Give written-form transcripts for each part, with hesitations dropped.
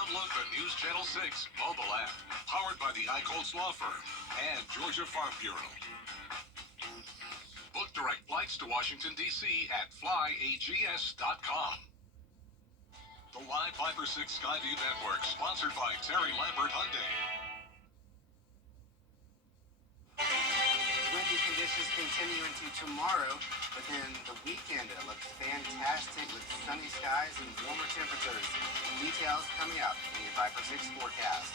Download the News Channel 6 mobile app, powered by the Eichholz Law Firm and Georgia Farm Bureau. Book direct flights to Washington, D.C. at flyags.com. The Live 5 for 6 Skyview Network, sponsored by Terry Lambert Hyundai. Windy conditions continue into tomorrow, but then the weekend it looks fantastic with sunny skies and warmer temperatures. Details coming up in your 5 for 6 forecast.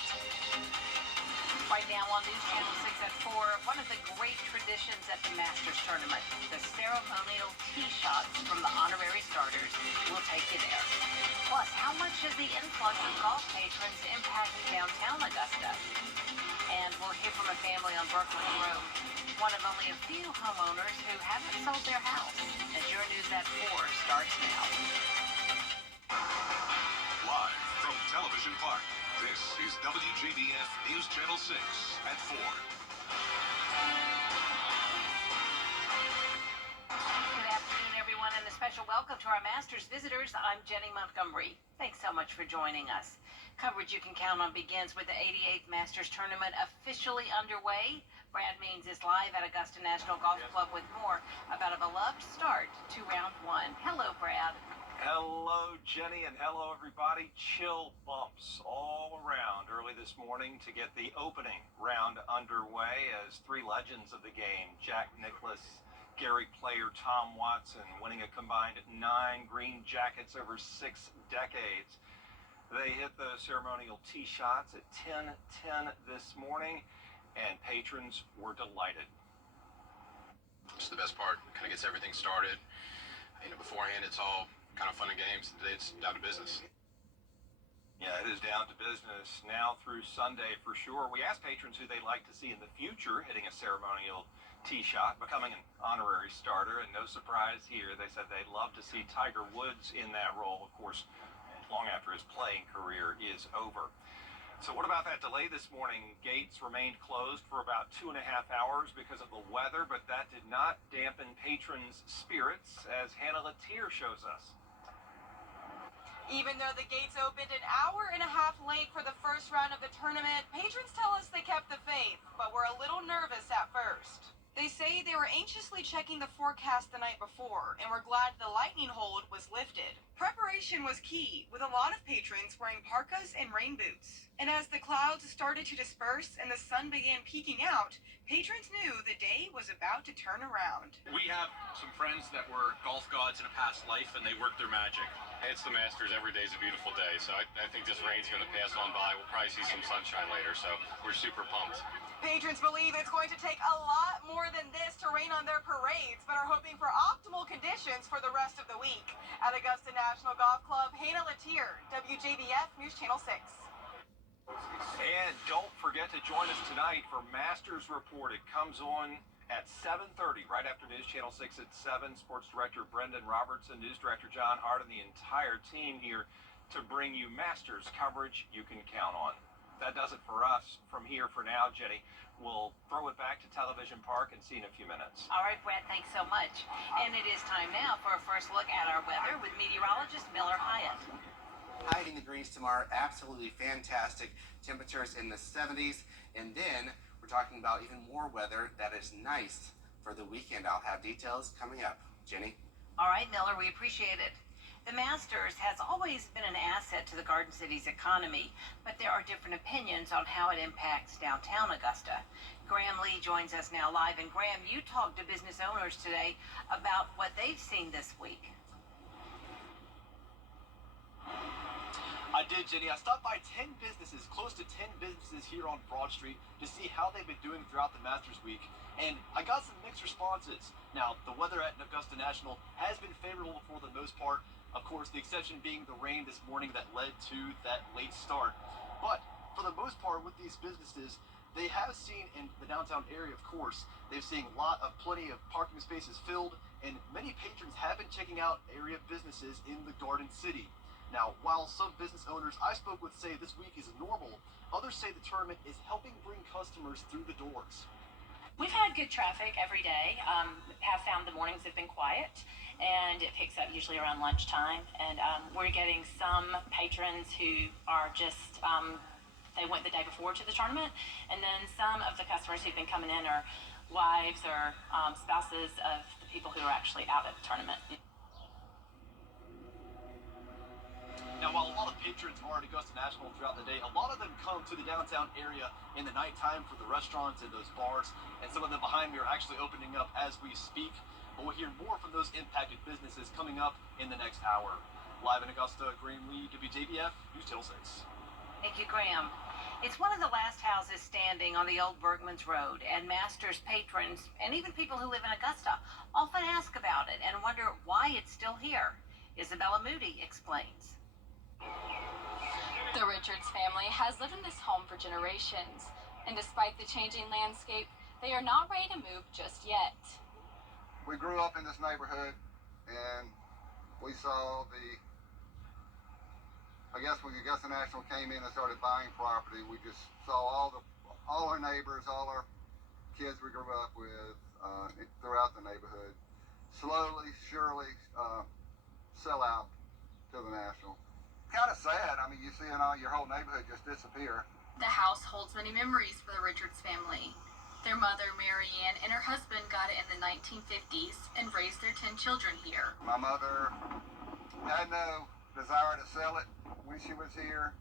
Right now on News Channel 6 at 4, one of the great traditions at the Masters Tournament, the ceremonial tee shots from the honorary starters will take you there. Plus, how much has the influx of golf patrons impacted downtown Augusta? And we'll hear from a family on Brooklyn Road, one of only a few homeowners who haven't sold their house. As your News at 4 starts now. Live from Television Park, this is WJBF News Channel 6 at 4. Good afternoon, everyone, and a special welcome to our Masters visitors. I'm Jenny Montgomery. Thanks so much for joining us. Coverage you can count on begins with the 88th Masters Tournament officially underway. Brad Means is live at Augusta National Golf Club with more about a beloved start to round one. Hello, Brad. Hello, Jenny, and hello, everybody. Chill bumps all around early this morning to get the opening round underway as three legends of the game, Jack Nicklaus, Gary Player, Tom Watson, winning a combined 9 green jackets over 6 decades. They hit the ceremonial tee shots at 10:10 this morning, and patrons were delighted. It's the best part. Kind of gets everything started. Beforehand, it's all kind of fun and games. Today, it's down to business. Yeah, it is down to business now through Sunday for sure. We asked patrons who they'd like to see in the future hitting a ceremonial tee shot, becoming an honorary starter, and no surprise here. They said they'd love to see Tiger Woods in that role, of course, long after his playing career is over. So what about that delay this morning? Gates remained closed for about 2.5 hours because of the weather, but that did not dampen patrons' spirits, as Hannah Latier shows us. Even though the gates opened an hour and a half late for the first round of the tournament, patrons tell us they kept the faith, but were a little nervous at first. They say they were anxiously checking the forecast the night before and were glad the lightning hold was lifted. Preparation was key, with a lot of patrons wearing parkas and rain boots. And as the clouds started to disperse and the sun began peeking out, patrons knew the day was about to turn around. We have some friends that were golf gods in a past life, and they worked their magic. It's the Masters. Every day's a beautiful day, so I think this rain's going to pass on by. We'll probably see some sunshine later, so we're super pumped. Patrons believe it's going to take a lot more than this to rain on their parades, but are hoping for optimal conditions for the rest of the week. At Augusta National Golf Club, Hannah Latier, WJBF News Channel 6. And don't forget to join us tonight for Masters Report. It comes on at 7:30, right after News Channel 6 at 7. Sports Director Brendan Robertson, News Director John Hart, and the entire team here to bring you Masters coverage you can count on. That does it for us from here for now, Jenny. We'll throw it back to Television Park and see you in a few minutes. All right, Brad, thanks so much. And it is time now for a first look at our weather with meteorologist Miller Hyatt. High 80 degrees tomorrow, absolutely fantastic. Temperatures in the 70s, and then we're talking about even more weather that is nice for the weekend. I'll have details coming up. Jenny? All right, Miller, we appreciate it. The Masters has always been an asset to the Garden City's economy, but there are different opinions on how it impacts downtown Augusta. Graham Lee joins us now live. And Graham, you talked to business owners today about what they've seen this week. I did, Jenny. I stopped by 10 businesses, close to 10 businesses here on Broad Street to see how they've been doing throughout the Masters week. And I got some mixed responses. Now, the weather at Augusta National has been favorable for the most part. Of course, the exception being the rain this morning that led to that late start. But for the most part with these businesses, they have seen in the downtown area, of course, they've seen plenty of parking spaces filled, and many patrons have been checking out area businesses in the Garden City. Now, while some business owners I spoke with say this week is normal, others say the tournament is helping bring customers through the doors. We've had good traffic every day. Have found the mornings have been quiet, and it picks up usually around lunchtime. And we're getting some patrons who are just they went the day before to the tournament, and then some of the customers who've been coming in are wives or spouses of the people who are actually out at the tournament. Now, while a lot of patrons are at Augusta National throughout the day, a lot of them come to the downtown area in the nighttime for the restaurants and those bars, and some of them behind me are actually opening up as we speak. But we'll hear more from those impacted businesses coming up in the next hour. Live in Augusta, Graham Lee, WJBF, News Channel 6. Thank you, Graham. It's one of the last houses standing on the old Bergman's Road, and Masters patrons, and even people who live in Augusta, often ask about it and wonder why it's still here. Isabella Moody explains. The Richards family has lived in this home for generations, and despite the changing landscape, they are not ready to move just yet. We grew up in this neighborhood, and we saw I guess when Augusta National came in and started buying property, we just saw all our neighbors, all our kids we grew up with throughout the neighborhood slowly, surely sell out to the National. Kind of sad. I mean, you see your whole neighborhood just disappear. The house holds many memories for the Richards family. Their mother, Mary Ann, and her husband got it in the 1950s and raised their 10 children here. My mother had no desire to sell it when she was here,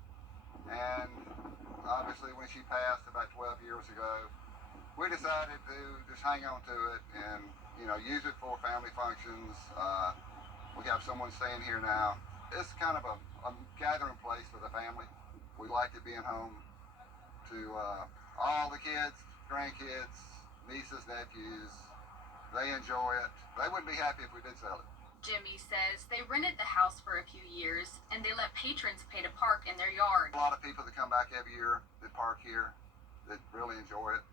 and obviously when she passed about 12 years ago, we decided to just hang on to it and, use it for family functions. We have someone staying here now. It's kind of a gathering place for the family. We like it being home to all the kids, grandkids, nieces, nephews. They enjoy it. They wouldn't be happy if we did sell it. Jimmy says they rented the house for a few years and they let patrons pay to park in their yard. A lot of people that come back every year that park here that really enjoy it.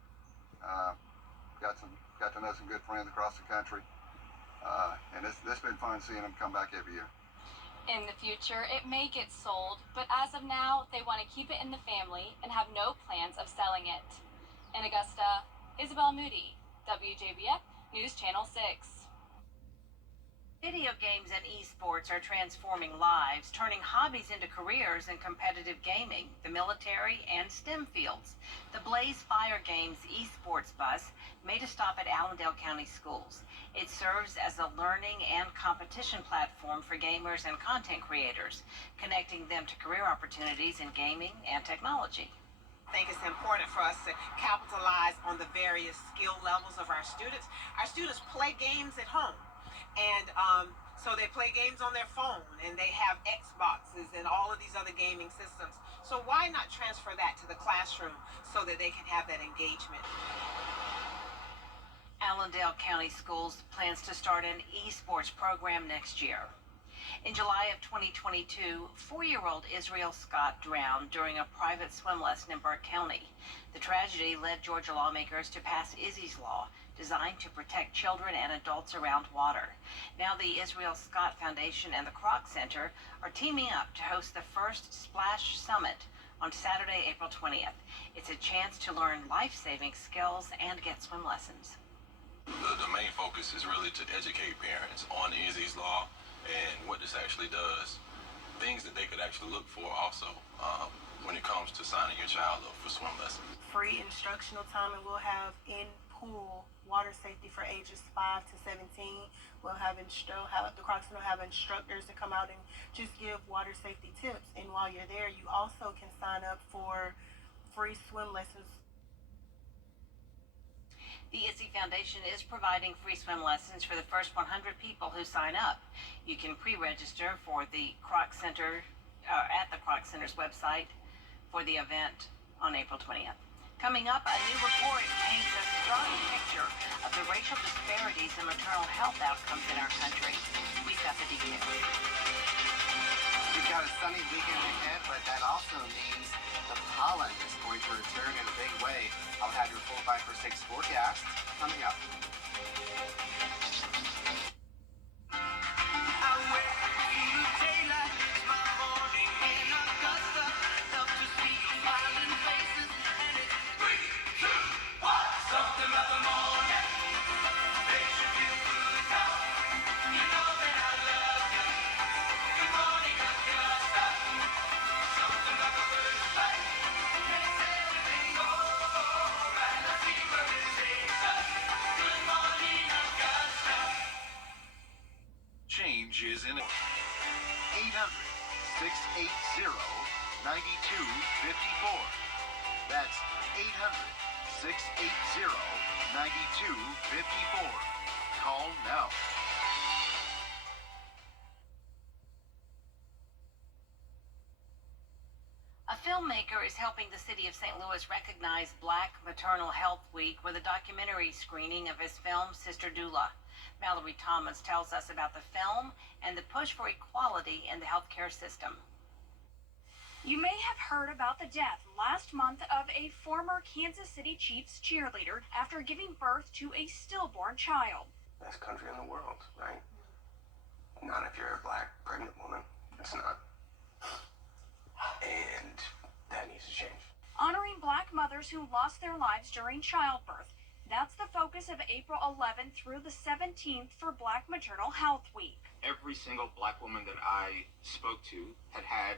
Got to know some good friends across the country. And it's been fun seeing them come back every year. In the future, it may get sold, but as of now, they want to keep it in the family and have no plans of selling it. In Augusta, Isabella Moody, WJBF News Channel 6. Video games and esports are transforming lives, turning hobbies into careers in competitive gaming, the military, and STEM fields. The Blaze Fire Games esports bus made a stop at Allendale County Schools. It serves as a learning and competition platform for gamers and content creators, connecting them to career opportunities in gaming and technology. I think it's important for us to capitalize on the various skill levels of our students. Our students play games at home. And so they play games on their phone, and they have Xboxes and all of these other gaming systems. So why not transfer that to the classroom so that they can have that engagement? Allendale County Schools plans to start an esports program next year. In July of 2022, 4-year-old Israel Scott drowned during a private swim lesson in Burke County. The tragedy led Georgia lawmakers to pass Izzy's Law, designed to protect children and adults around water. Now the Israel Scott Foundation and the Kroc Center are teaming up to host the first Splash Summit on Saturday, April 20th. It's a chance to learn life-saving skills and get swim lessons. The main focus is really to educate parents on Izzy's Law and what this actually does. Things that they could actually look for also when it comes to signing your child up for swim lessons. Free instructional time, and we'll have in-pool water safety for ages 5 to 17. We'll have the Kroc Center will have instructors to come out and just give water safety tips. And while you're there, you also can sign up for free swim lessons. The Izzy Foundation is providing free swim lessons for the first 100 people who sign up. You can pre-register for the Kroc Center at the Kroc Center's website for the event on April 20th. Coming up, a new report paints a stark picture of the racial disparities in maternal health outcomes in our country. We've got the details. We've got a sunny weekend ahead, but that also means the pollen is going to return in a big way. I'll have your full 5 for 6 forecast coming up. Something about the morning. 800-680-9254. That's 800-680-9254. Call now. A filmmaker is helping the city of St. Louis recognize Black Maternal Health Week with a documentary screening of his film, Sister Doula. Mallory Thomas tells us about the film and the push for equality in the healthcare system. You may have heard about the death last month of a former Kansas City Chiefs cheerleader after giving birth to a stillborn child. Best country in the world, right? Not if you're a Black pregnant woman. It's not. And that needs to change. Honoring Black mothers who lost their lives during childbirth. That's the focus of April 11th through the 17th for Black Maternal Health Week. Every single Black woman that I spoke to had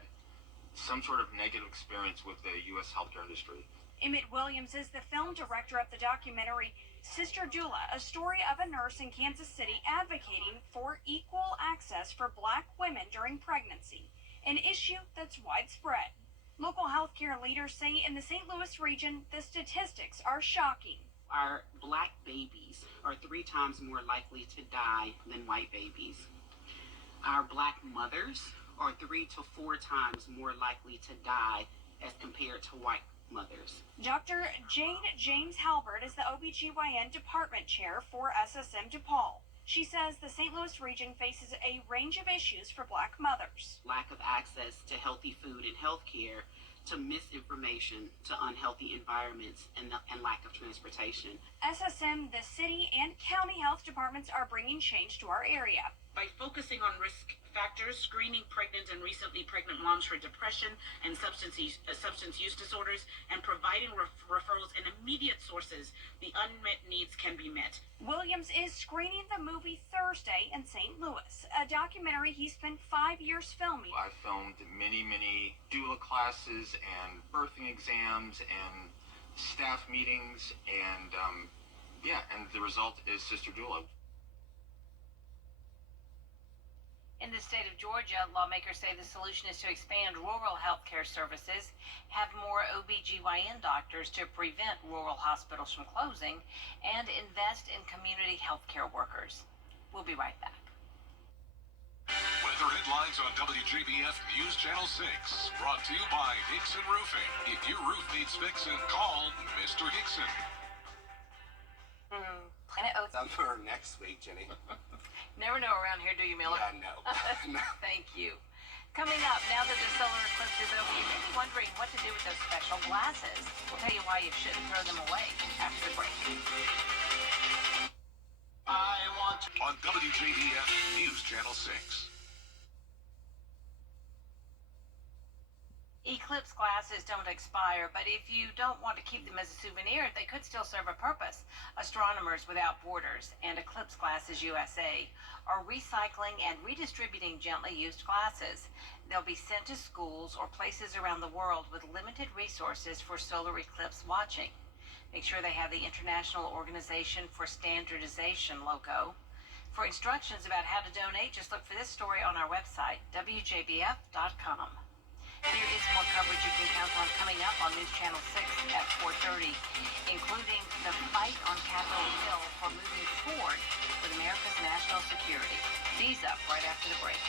some sort of negative experience with the U.S. healthcare industry. Emmett Williams is the film director of the documentary Sister Doula, a story of a nurse in Kansas City advocating for equal access for Black women during pregnancy, an issue that's widespread. Local healthcare leaders say in the St. Louis region, the statistics are shocking. Our Black babies are 3 times more likely to die than white babies. Our Black mothers are 3 to 4 times more likely to die as compared to white mothers. Dr. Jane James Halbert is the OBGYN department chair for SSM DePaul. She says the St. Louis region faces a range of issues for Black mothers. Lack of access to healthy food and health care, to misinformation, to unhealthy environments, and lack of transportation. SSM, the city, and county health departments are bringing change to our area. By focusing on risk factors, screening pregnant and recently pregnant moms for depression and substance use disorders, and providing referrals and immediate sources, the unmet needs can be met. Williams is screening the movie Thursday in St. Louis, a documentary he spent 5 years filming. I filmed many doula classes and birthing exams and staff meetings, and and the result is Sister Doula. In the state of Georgia, lawmakers say the solution is to expand rural health care services, have more OBGYN doctors to prevent rural hospitals from closing, and invest in community health care workers. We'll be right back. Weather headlines on WJBF News Channel 6. Brought to you by Hickson Roofing. If your roof needs fixing, call Mr. Hickson. Planet Oats. Some for next week, Jenny. Never know around here, do you, Miller? Yeah, no. Thank you. Coming up, now that the solar eclipse is over, you may be wondering what to do with those special glasses. We'll tell you why you shouldn't throw them away after the break. On WJBF News Channel 6. Eclipse glasses don't expire, but if you don't want to keep them as a souvenir, they could still serve a purpose. Astronomers Without Borders and Eclipse Glasses USA are recycling and redistributing gently used glasses. They'll be sent to schools or places around the world with limited resources for solar eclipse watching. Make sure they have the International Organization for Standardization logo. For instructions about how to donate, just look for this story on our website, WJBF.com. There is more coverage you can count on coming up on News Channel 6 at 4:30, including the fight on Capitol Hill for moving forward with America's national security. These up right after the break.